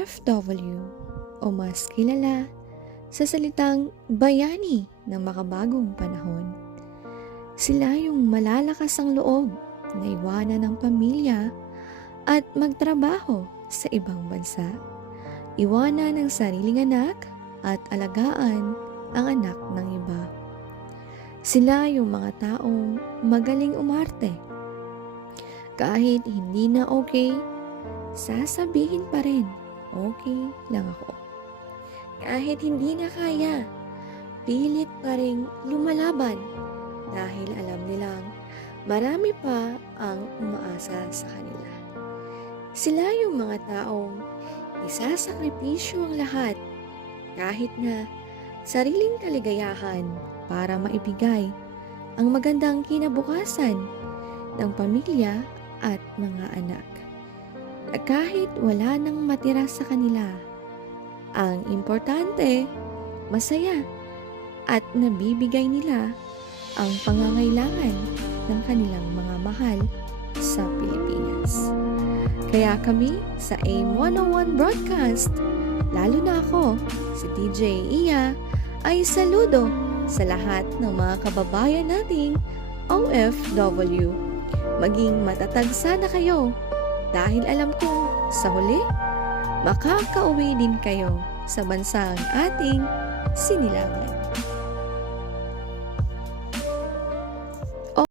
OFW o mas kilala sa salitang bayani ng makabagong panahon. Sila yung malalakas ang loob na iwanan ng pamilya at magtrabaho sa ibang bansa. Iwanan ang sariling anak at alagaan ang anak ng iba. Sila yung mga taong magaling umarte. Kahit hindi na okay, sasabihin pa rin, okay lang ako. Kahit hindi na kaya, pilit pa rin lumalaban dahil alam nilang marami pa ang umaasa sa kanila. Sila yung mga taong isasakripisyo ang lahat kahit na sariling kaligayahan para maibigay ang magandang kinabukasan ng pamilya at mga anak. Kahit wala nang matira sa kanila, ang importante, masaya at nabibigay nila ang pangangailangan ng kanilang mga mahal sa Pilipinas. Kaya kami sa AIM 101 Broadcast, lalo na ako, si DJ Iya, ay saludo sa lahat ng mga kababayan nating OFW. Maging matatag sana kayo dahil alam kong sa huli, makakauwi din kayo sa bansang ating sinilangan.